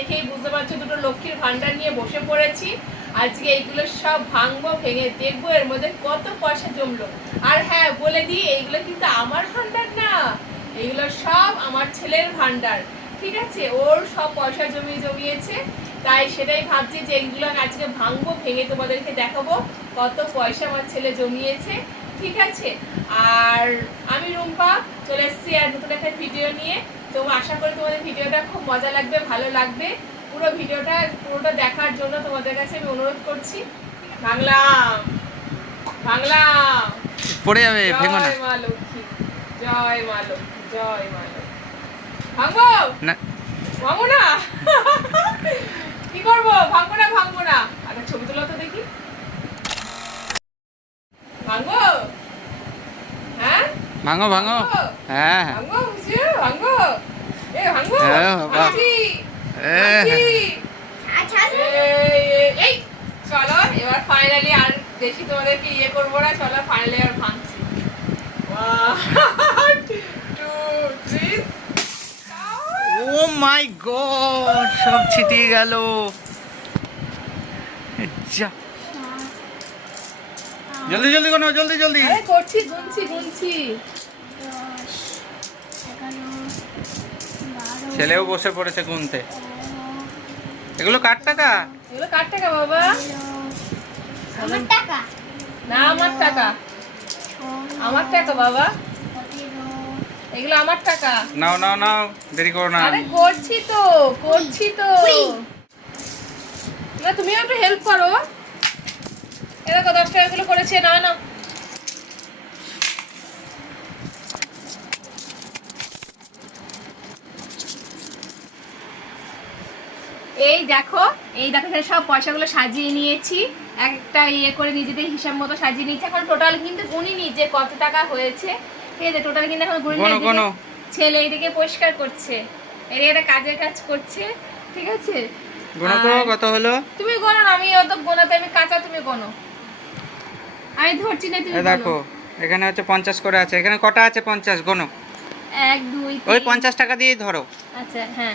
দেখেই বুঝতে পারছো দুটো লক্ষ্মীর ভান্ডার নিয়ে বসে পড়েছি। আজকে এইগুলো সব ভাঙবো, ভেঙে দেখবো এর মধ্যে কত পয়সা জমলো। আর হ্যাঁ বলে দিই, এইগুলো কিন্তু আমার ভান্ডার না, এইগুলো সব আমার ছেলের ভান্ডার। ঠিক আছে, ওর সব পয়সা জমিয়েছে, তাই সেটাই ভাবছি যে এইগুলো আজকে ভাঙবো, ভেঙে তোমাদেরকে দেখাবো কত পয়সা আমার ছেলে জমিয়েছে। ঠিক আছে, আর আমি রুম্পা চলে এসেছি আর নতুন একটা ভিডিও নিয়ে। তো আশা করি তোমাদের ভিডিওটা খুব মজা লাগবে, ভালো লাগবে। পুরোটা দেখার জন্য তোমাদের কাছে আমি অনুরোধ করছি। ভাঙলাম ভাঙলাম, পড়ে যাবে, ভেঙো না। জয় মা লক্ষ্মী, জয় মা লক্ষ্মী, জয় মা লক্ষ্মী। ভাঙবো না, ভাঙবো না কি করবো, ভাঙবো না। আগে ছবি তোলা তো দেখি। ভাঙবো, হ্যাঁ ভাঙো ভাঙো। হ্যাঁ হ্যাঁ। ভাঙবো, বুঝিও ভাঙবো। এ ভাঙবো, হ্যাঁ, বাবা। ভাঙছি, হ্যাঁ, ভাঙছি। আচ্ছা এই চলো এবার ফাইনালি আর বেশি তোমাদেরকে করবো না, চলো ফাইনালি আর ভাঙছি। 1 2 3। ও মাই গড, সব ছিটিয়ে গেল। যা, জলদি জলদি করো, জলদি জলদি। আরে করছি, গুনছি। 10 11 12 ছেলেও বসে পড়েছে গুনতে। এগুলো কার টাকা? এগুলো কার টাকা বাবা? আমার টাকা না আমার টাকা, আমার টাকা বাবা, এগুলো আমার টাকা। নাও নাও নাও, দেরি করো না। আরে করছি তো না, তুমিও একটু হেল্প করো। এ দেখো 10 টাকা গুলো করেছে, না না। এই দেখো এখানে সব পয়সাগুলো সাজিয়ে নিয়েছি, একটা করে নিজেদের হিসাব মতো সাজিয়ে নিয়েছি। এখন টোটাল কিন্তু গুনিনি যে কত টাকা হয়েছে। ঠিক আছে, টোটাল কিন্তু এখন গোনো। ছেলে এইদিকে পরিষ্কার করছে, এদিকে কাজের কাজ করছে। ঠিক আছে, গোনো তো কত হলো? তুমি গোনো না, আমি অত গোনাতে আমি কাঁচা, তুমি গোনো, আমি ধরছি না, তুমি দেখো এখানে হচ্ছে 50 করে আছে। এখানে কটা আছে? 50। গোনো। 1 2 ওই 50 টাকা দিয়েই ধরো। আচ্ছা হ্যাঁ,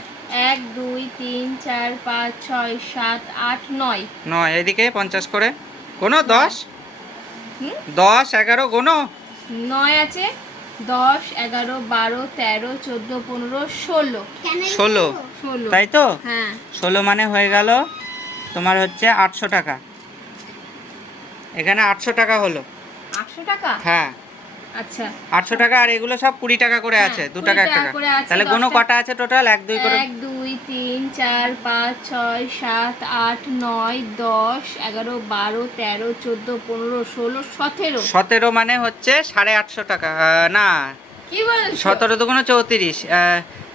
1 2 3 4 5 6 7 8 9। 9, এদিকে 50 করে গোনো। 10 হুম 10 11 গোনো। 9 আছে, 10 11 12 13 14 15 16। 16, 16 তাই তো? হ্যাঁ 16 মানে হয়ে গেল তোমার হচ্ছে 800 টাকা। এখানে 800 টাকা হলো। 800 টাকা। হ্যাঁ, আচ্ছা 800 টাকা। আর এগুলো সব 20 টাকা করে আছে, হ্যাঁ, 2 টাকা 20 1 টাকা। করে আছে, তাহলে 10 গোনো টাকা। কটা আছে টোটাল? 1 2 করে। 1 2 3 4 5 6 7 8 9 10 11 12 13 14 15 16 17। 17 মানে হচ্ছে 850 টাকা। না, কি বলছো? 17 দুগুণ 34,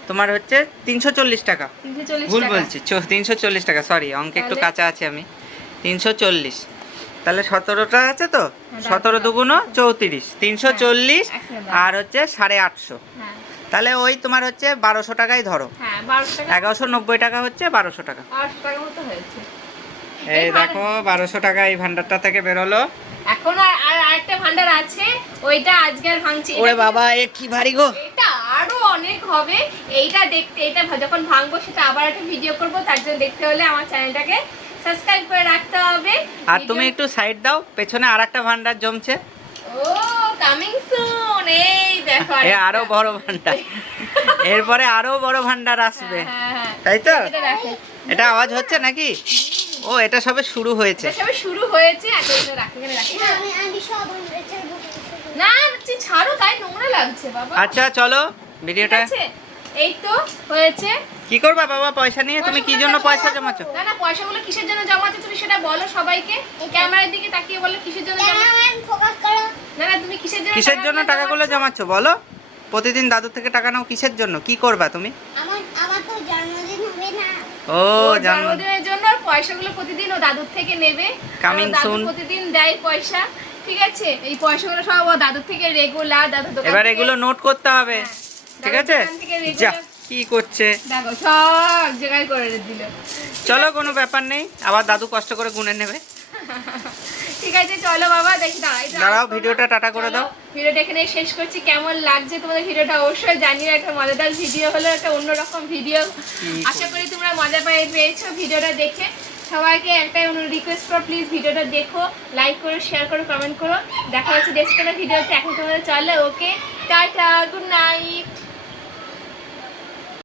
তোমার হচ্ছে 340 টাকা। 340 ভুল টাকা। বলছি, 340 টাকা, সরি, অঙ্কে একটু তাহলে? কাঁচা আছে আমি। 340, তাহলে 17টা আছে তো। হ্যাঁ, 17 দুগুণ 34, 340 একসাথে। আর হচ্ছে 850। হ্যাঁ তাহলে ওই তোমার হচ্ছে 1200 টাকাই ধরো। হ্যাঁ 1200 টাকা, 1190 টাকা হচ্ছে 1200 টাকা। 800 টাকা মতো হয়েছে। এই দেখো 1200 টাকা এই ভান্ডারটা থেকে বেরোলো। এখন আর আরেকটা ভান্ডার আছে, ওইটা আজকে আর ভাঙছি। ওরে বাবা, এ কি ভারী গো। এটা আরো অনেক হবে। এইটা দেখতে, এটা যখন ভাঙবো সেটা আবার একটা ভিডিও করব, তার জন্য দেখতে হলে আমার চ্যানেলটাকে সাবস্ক্রাইব করে রাখতে হবে। আর তুমি একটু সাইড দাও, পেছনে আরেকটা ভান্ডার জমছে। ও কামিং সুন, এই দেখো এ আরো বড় ভান্ডার, এরপরে আরো বড় ভান্ডার আসবে, হ্যাঁ তাই তো? এটা রাখে। এটা আওয়াজ হচ্ছে নাকি? ও, এটা সবে শুরু হয়েছে। এটা সবে শুরু হয়েছে, আগে এটা রাখি, এখানে রাখি। আমি সব না ছাড়ো, তাই নোংরা লাগছে বাবা। আচ্ছা চলো ঠিক ভিডিওটা। আছে, এই তো হয়েছে। কি করবা বাবা পয়সা নিয়ে? তুমি কি জন্য পয়সা জমাচ্ছ? না না, পয়সাগুলো কিসের জন্য জমাচ্ছ তুমি সেটা বলো সবাইকে। ক্যামেরার দিকে তাকিয়ে বলো কিসের জন্য জমাচ্ছ। ক্যামেরাম্যান ফোকাস করো। না না, তুমি কিসের জন্য কিসের জন্য টাকাগুলো জমাচ্ছ বলো? প্রতিদিন দাদুর থেকে টাকা নাও কিসের জন্য? কি করবা তুমি? আমার তো জন্মদিন হবে না। ও, ওর জন্ম। জন্মদিনের জন্য আর পয়সাগুলো প্রতিদিন ও দাদুর থেকে নেবে। Coming আর দাদু soon. প্রতিদিন দেয় পয়সা। ঠিক আছে, এই পয়সাগুলো সব ও দাদুর থেকে রেগুলার, দাদুর দোকান এবার থেকে- এগুলো নোট করতে হবে, হ্যাঁ, ঠিক দাদুর আছে? দোকান থেকে যা, regular- কি করছে? দেখো সব জায়গায় করে দিল। চলো, কোনো ব্যাপার নেই, আবার দাদু কষ্ট করে গুনে নেবে। ঠিক আছে চলো বাবা দেখি দাঁড়াও, ভিডিওটা টাটা করে দাও। ভিডিওটা এখানে শেষ করছি। কেমন লাগছে তোমাদের ভিডিওটা অবশ্যই জানিও। একটা মজাদার ভিডিও হলো, একটা অন্যরকম ভিডিও। আশা করি তোমরা মজা পেয়েছো ভিডিওটা দেখে। সবাইকে একটাই রিকোয়েস্ট করো, প্লিজ ভিডিওটা দেখো, লাইক করো, শেয়ার করো, কমেন্ট করো। দেখা হচ্ছে নেক্সট কোনো ভিডিওতে। এখন তোমাদের চলো, ওকে টাটা, গুড নাইট।